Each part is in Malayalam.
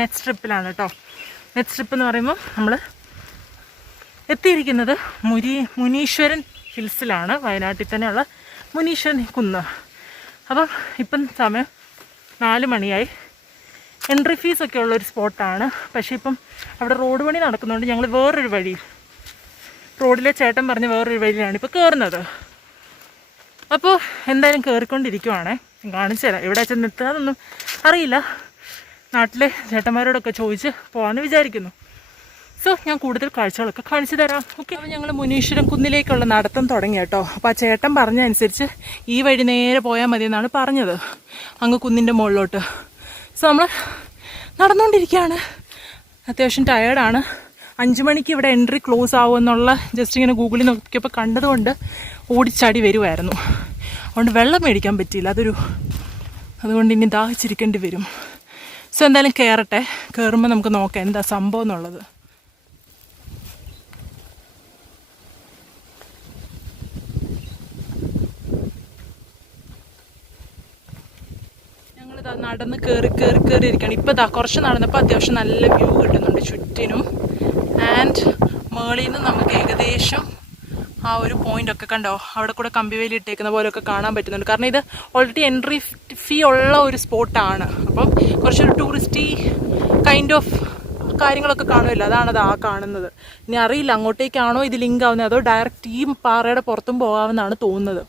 നെക്സ്റ്റ് ട്രിപ്പിലാണ് കേട്ടോ. നെക്സ്റ്റ് ട്രിപ്പ് എന്ന് പറയുമ്പോൾ നമ്മൾ എത്തിയിരിക്കുന്നത് മുനീശ്വരൻ ഹിൽസിലാണ്. വയനാട്ടിൽ തന്നെയുള്ള മുനീശ്വരൻ കുന്ന്. അപ്പം ഇപ്പം സമയം 4 മണിയായി. എൻട്രി ഫീസൊക്കെ ഉള്ളൊരു സ്പോട്ടാണ്. പക്ഷേ ഇപ്പം അവിടെ റോഡ് പണി നടക്കുന്നതുകൊണ്ട് ഞങ്ങൾ വേറൊരു വഴി, റോഡിലെ ചേട്ടൻ പറഞ്ഞ് വേറൊരു വഴിയിലാണ് ഇപ്പോൾ കയറുന്നത്. അപ്പോൾ എന്തായാലും കയറിക്കൊണ്ടിരിക്കുവാണേ. കാണിച്ചു തരാം. ഇവിടെ ചെന്ന് എത്തുകയെന്നൊന്നും അറിയില്ല. നാട്ടിലെ ചേട്ടന്മാരോടൊക്കെ ചോദിച്ച് പോകാമെന്ന് വിചാരിക്കുന്നു. സോ ഞാൻ കൂടുതൽ കാഴ്ചകളൊക്കെ കാണിച്ചു തരാം. ഓക്കെ, അപ്പോൾ ഞങ്ങൾ മുനീശ്വരൻ കുന്നിലേക്കുള്ള നടത്തം തുടങ്ങി കേട്ടോ. അപ്പോൾ ആ ചേട്ടൻ പറഞ്ഞതനുസരിച്ച് ഈ വഴി നേരെ പോയാൽ മതി എന്നാണ് പറഞ്ഞത്, അങ്ങ് കുന്നിൻ്റെ മുകളിലോട്ട്. സോ നമ്മൾ നടന്നുകൊണ്ടിരിക്കുകയാണ്. അത്യാവശ്യം ടയേർഡാണ്. 5 മണിക്ക് ഇവിടെ എൻട്രി ക്ലോസ് ആവുമെന്നുള്ള ജസ്റ്റ് ഇങ്ങനെ ഗൂഗിളിൽ നോക്കിയപ്പോൾ കണ്ടതുകൊണ്ട് ഓടിച്ചാടി വരുമായിരുന്നു. അതുകൊണ്ട് വെള്ളം മേടിക്കാൻ പറ്റിയില്ല. അതുകൊണ്ട് ഇനി ദാഹിച്ചിരിക്കേണ്ടി വരും. സോ എന്തായാലും കയറട്ടെ. കയറുമ്പോൾ നമുക്ക് നോക്കാം എന്താ സംഭവം എന്നുള്ളത്. ഞങ്ങളിതാ നടന്ന് കയറി ഇരിക്കുകയാണ്. ഇപ്പോൾ കുറച്ച് നടന്നപ്പോൾ അത്യാവശ്യം നല്ല വ്യൂ കിട്ടുന്നുണ്ട് ചുറ്റിനും. ആൻഡ് മേളിൽ നിന്ന് നമുക്ക് ഏകദേശം ആ ഒരു പോയിന്റ് ഒക്കെ കണ്ടോ, അവിടെ കൂടെ കമ്പിവേലി ഇട്ടേക്കുന്ന പോലെയൊക്കെ കാണാൻ പറ്റുന്നുണ്ട്. കാരണം ഇത് ഓൾറെഡി എൻട്രി ഫീ ഉള്ള ഒരു സ്പോട്ടാണ്. അപ്പം കുറച്ചൊരു ടൂറിസ്റ്റി കൈൻഡ് ഓഫ് കാര്യങ്ങളൊക്കെ കാണുമല്ലോ, അതാണത് ആ കാണുന്നത്. ഇനി അറിയില്ല അങ്ങോട്ടേക്കാണോ ഇത് ലിങ്ക് ആവുന്നത്, അതോ ഡയറക്റ്റ് ഈ പാറയുടെ പുറത്തും പോകാമെന്നാണ് തോന്നുന്നത്.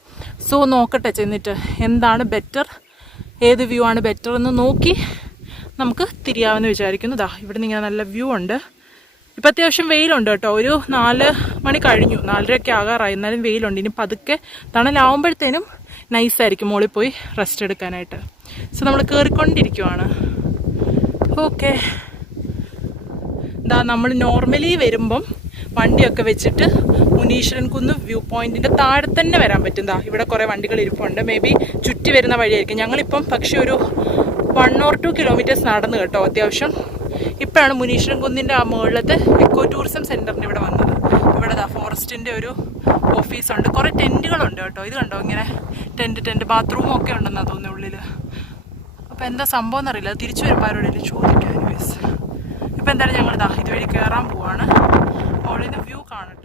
സോ നോക്കട്ടെ ചെന്നിട്ട് എന്താണ് ബെറ്റർ, ഏത് വ്യൂ ആണ് ബെറ്റർ എന്ന് നോക്കി നമുക്ക് തിരിയാമെന്ന് വിചാരിക്കുന്നു. ഇവിടെ നിന്ന് ഇങ്ങനെ നല്ല വ്യൂ ഉണ്ട്. ഇപ്പം അത്യാവശ്യം വെയിലുണ്ട് കേട്ടോ. ഒരു 4 മണി കഴിഞ്ഞു, 4:30 ആകാറായി. എന്നാലും വെയിലുണ്ട്. ഇനി പതുക്കെ തണലാവുമ്പോഴത്തേനും നൈസായിരിക്കും മുകളിൽ പോയി റെസ്റ്റ് എടുക്കാനായിട്ട്. സോ നമ്മൾ കയറിക്കൊണ്ടിരിക്കുവാണ്. ഓക്കെ, നമ്മൾ നോർമലി വരുമ്പം വണ്ടിയൊക്കെ വെച്ചിട്ട് മുനീശ്വരൻ കുന്ന് വ്യൂ പോയിന്റിൻ്റെ താഴെ തന്നെ വരാൻ പറ്റും. ഇവിടെ കുറേ വണ്ടികൾ ഇരിപ്പുണ്ട്. മേ ബി ചുറ്റി വരുന്ന വഴിയായിരിക്കും. ഞങ്ങളിപ്പം പക്ഷേ ഒരു 1 or 2 കിലോമീറ്റേഴ്സ് നടന്നു കേട്ടോ. അത്യാവശ്യം ഇപ്പോഴാണ് മുനീശ്വരൻ കുന്നിൻ്റെ ആ മുകളിലത്തെ എക്കോ ടൂറിസം സെൻറ്ററിന് ഇവിടെ വന്നത്. ഇവിടെ ഫോറസ്റ്റിൻ്റെ ഒരു ഓഫീസുണ്ട്. കുറേ ടെൻറ്റുകളുണ്ട് കേട്ടോ. ഇത് കണ്ടോ, ഇങ്ങനെ ടെൻറ്റ് ബാത്റൂമും ഒക്കെ ഉണ്ടെന്നാണ് തോന്നുന്നത് ഉള്ളിൽ. അപ്പോൾ എന്താ സംഭവം എന്നറിയില്ല. തിരിച്ചു വരുമ്പോൾ ആരോടെങ്കിലും ചോദിക്കാം. എനിവേസ് ഇപ്പോൾ എന്തായാലും ഞങ്ങൾ ഇതുവഴി കയറാൻ പോവാണ്. മുകളിൽ നിന്ന് വ്യൂ കാണട്ടെ.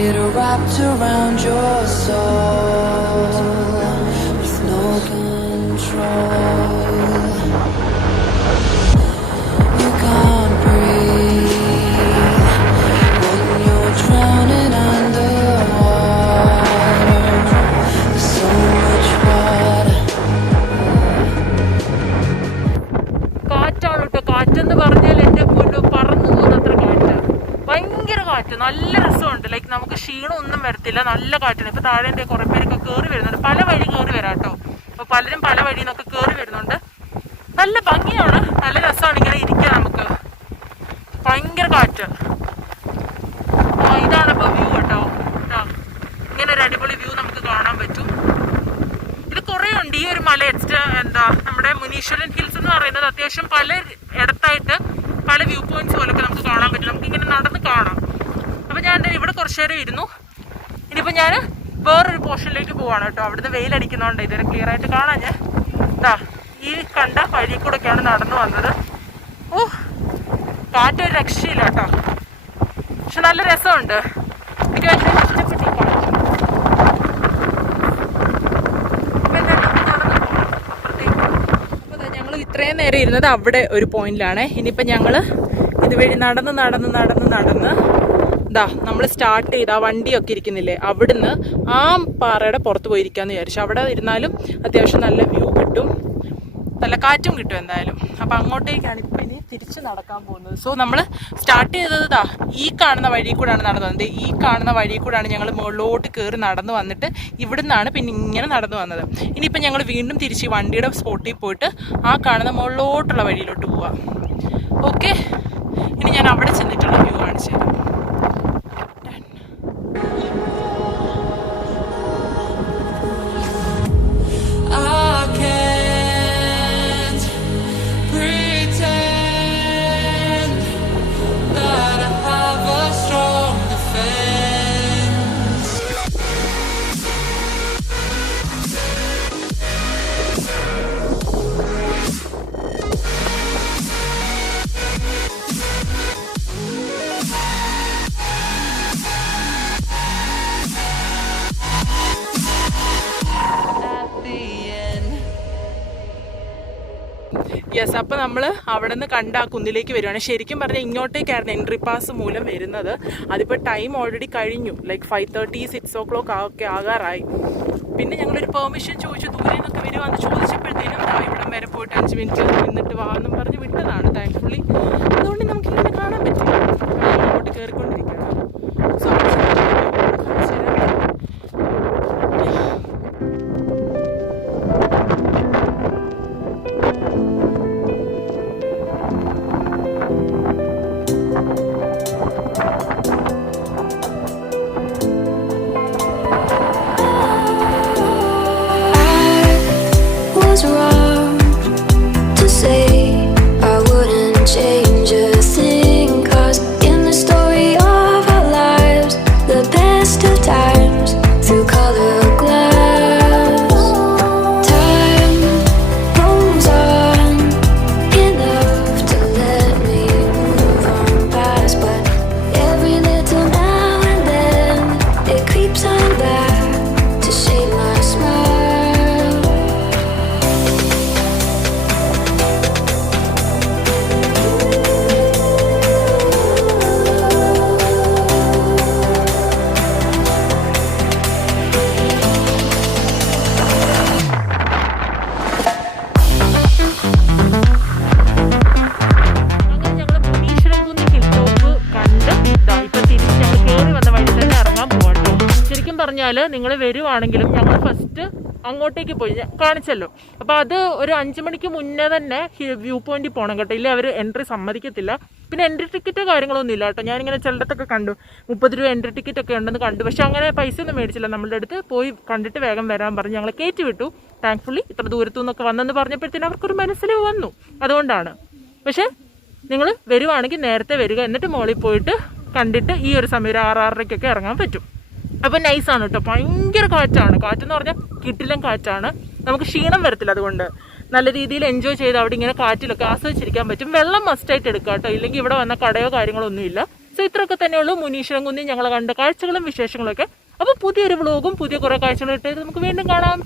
It wrapped around your soul with no control. You can't breathe when you're drowning underwater. There's so much water. കാറ്റാണ് കേട്ടോ. കാറ്റെന്ന് പറഞ്ഞാൽ എൻ്റെ പൊന്നു പറന്നു പോകുന്നത്ര കാറ്റ്. ഭയങ്കര കാറ്റ്, നല്ല രസമുണ്ട്. ലൈക്ക് നമുക്ക് ക്ഷീണം ഒന്നും വരത്തില്ല. നല്ല കാറ്റാണ്. ഇപ്പോൾ താഴെ എൻ്റെ കുറേ പേരൊക്കെ കയറി വരുന്നുണ്ട്. പല വഴി കയറി വരാം കേട്ടോ. അപ്പോൾ പലരും പല വഴിയിൽ നിന്നൊക്കെ കയറി വരുന്നുണ്ട്. നല്ല ഭംഗിയാണ്, നല്ല രസമാണ് ഇങ്ങനെ ഇരിക്കാൻ നമുക്ക്. ഭയങ്കര കാറ്റ്. ഇതാണിപ്പോൾ വ്യൂ കേട്ടോ. ഇങ്ങനെ ഒരു അടിപൊളി വ്യൂ നമുക്ക് കാണാൻ പറ്റും. ഇത് കുറേ ഉണ്ട്. ഈ ഒരു മല നമ്മുടെ മുനീശ്വരൻ ഹിൽസ് എന്ന് പറയുന്നത് അത്യാവശ്യം പല ഇടത്തായിട്ട് പല വ്യൂ പോയിന്റ്സ് പോലൊക്കെ നമുക്ക് കാണാൻ പറ്റും. നമുക്കിങ്ങനെ നടന്ന് കാണാം. അപ്പോൾ ഞാൻ ഇവിടെ കുറച്ച് നേരം ഇരുന്നു. ഇനിയിപ്പോൾ ഞാൻ വേറൊരു പോർഷനിലേക്ക് പോവാണ് കേട്ടോ. അവിടുന്ന് വെയിലടിക്കുന്നതുകൊണ്ട് ഇതുവരെ ക്ലിയർ ആയിട്ട് കാണാൻ ഞാൻ ഈ കണ്ട വഴി കൂടെയൊക്കെയാണ് നടന്നു വന്നത്. ഓ, കാറ്റൊരു രക്ഷയില്ല കേട്ടോ. പക്ഷെ നല്ല രസമുണ്ട്. എനിക്ക് ഭയങ്കര ഇഷ്ടപ്പെട്ടു ഈ കാറ്റ്. ഞങ്ങൾ ഇത്രയും നേരം ഇരുന്നത് അവിടെ ഒരു പോയിന്റിലാണ്. ഇനിയിപ്പോൾ ഞങ്ങൾ ഇതുവഴി നടന്ന് നമ്മൾ സ്റ്റാർട്ട് ചെയ്ത് ആ വണ്ടിയൊക്കെ ഇരിക്കുന്നില്ലേ, അവിടുന്ന് ആ പാറയുടെ പുറത്ത് പോയിരിക്കാമെന്ന് വിചാരിച്ചു. അവിടെ ഇരുന്നാലും അത്യാവശ്യം നല്ല വ്യൂ കിട്ടും, നല്ല കാറ്റും കിട്ടും എന്തായാലും. അപ്പം അങ്ങോട്ടേക്കാണ് ഇപ്പം ഇനി തിരിച്ച് നടക്കാൻ പോകുന്നത്. സോ നമ്മൾ സ്റ്റാർട്ട് ചെയ്തത് ഈ കാണുന്ന വഴി കൂടെയാണ് നടന്നു വന്നത്. ഈ കാണുന്ന വഴി കൂടെയാണ് ഞങ്ങൾ മുകളിലോട്ട് കയറി നടന്നു വന്നിട്ട് ഇവിടുന്നാണ് പിന്നെ ഇങ്ങനെ നടന്നു വന്നത്. ഇനിയിപ്പം ഞങ്ങൾ വീണ്ടും തിരിച്ച് വണ്ടിയുടെ സ്പോട്ടിൽ പോയിട്ട് ആ കാണുന്ന മുകളിലോട്ടുള്ള വഴിയിലോട്ട് പോവാം. ഓക്കെ, ഇനി ഞാൻ അവിടെ ചെന്നിട്ടുള്ള വ്യൂ കാണിച്ചു തരാം. I can't യെസ്, അപ്പോൾ നമ്മൾ അവിടെ നിന്ന് കണ്ട ആ കുന്നിലേക്ക് വരുവാണ്. ശരിക്കും പറഞ്ഞാൽ ഇങ്ങോട്ടേക്കായിരുന്നു എൻട്രി പാസ് മൂലം വരുന്നത്. അതിപ്പോൾ ടൈം ഓൾറെഡി കഴിഞ്ഞു, ലൈക്ക് 5:30 6 o'clock ഒക്കെ ആകാറായി. പിന്നെ ഞങ്ങളൊരു പെർമിഷൻ ചോദിച്ചു, ദൂരെ നിന്നൊക്കെ വരുവാന്ന് ചോദിച്ചപ്പോഴത്തേനും ഇവിടം വരെ പോയിട്ട് 5 മിനിറ്റ് നിന്നിട്ട് വാന്നും പറഞ്ഞ് വിട്ടതാണ് താങ്ക്ഫുള്ളി. അതുകൊണ്ട് നമുക്ക് ഇങ്ങനെ കാണാൻ പറ്റും. അങ്ങോട്ട് കയറിക്കൊണ്ടിരിക്കുകയാണ്. Wrong to say I wouldn't change a thing, 'cause in the story of our lives, the best of times through color glass, time rolls on enough to let me move on past, but every little now and then it creeps on back to shade my smile. പറഞ്ഞാൽ നിങ്ങൾ വരുവാണെങ്കിലും ഞങ്ങൾ ഫസ്റ്റ് അങ്ങോട്ടേക്ക് പോയി കാണിച്ചല്ലോ. അപ്പോൾ അത് ഒരു 5 മണിക്ക് മുന്നേ തന്നെ വ്യൂ പോയിന്റിൽ പോകണം കേട്ടോ, ഇല്ല അവർ എൻട്രി സമ്മതിക്കത്തില്ല. പിന്നെ എൻട്രി ടിക്കറ്റോ കാര്യങ്ങളൊന്നും ഇല്ല കേട്ടോ. ഞാനിങ്ങനെ ചിലടത്തൊക്കെ കണ്ടു 30 രൂപ എൻട്രി ടിക്കറ്റ് ഒക്കെ ഉണ്ടെന്ന് കണ്ടു. പക്ഷെ അങ്ങനെ പൈസ ഒന്നും മേടിച്ചില്ല. നമ്മളുടെ അടുത്ത് പോയി കണ്ടിട്ട് വേഗം വരാൻ പറഞ്ഞ് ഞങ്ങളെ കയറ്റി വിട്ടു. താങ്ക്ഫുള്ളി ഇത്ര ദൂരത്തു നിന്നൊക്കെ വന്നെന്ന് പറഞ്ഞപ്പോഴത്തേനും അവർക്കൊരു മനസ്സിൽ വന്നു, അതുകൊണ്ടാണ്. പക്ഷേ നിങ്ങൾ വരുവാണെങ്കിൽ നേരത്തെ വരിക, എന്നിട്ട് മോളിൽ പോയിട്ട് കണ്ടിട്ട് ഈ ഒരു സമയം ഒരു 6-6:30 ഇറങ്ങാൻ പറ്റും. അപ്പോൾ നൈസാണ് കേട്ടോ. ഭയങ്കര കാറ്റാണ്. കാറ്റെന്ന് പറഞ്ഞാൽ കിട്ടിലും കാറ്റാണ്. നമുക്ക് ക്ഷീണം വരത്തില്ല. അതുകൊണ്ട് നല്ല രീതിയിൽ എൻജോയ് ചെയ്ത് അവിടെ ഇങ്ങനെ കാറ്റിലൊക്കെ ആസ്വദിച്ചിരിക്കാൻ പറ്റും. വെള്ളം മസ്റ്റായിട്ട് എടുക്കുക കേട്ടോ, ഇല്ലെങ്കിൽ ഇവിടെ വന്ന കടയോ കാര്യങ്ങളോ ഒന്നുമില്ല. സോ ഇത്രയൊക്കെ തന്നെയുള്ളൂ മുനീശ്വരൻ കുന്നിൽ ഞങ്ങൾ കണ്ട കാഴ്ചകളും വിശേഷങ്ങളൊക്കെ. അപ്പോൾ പുതിയൊരു വ്ളോഗും പുതിയ കുറേ കാഴ്ചകളും ഇട്ട് നമുക്ക് വീണ്ടും കാണാം.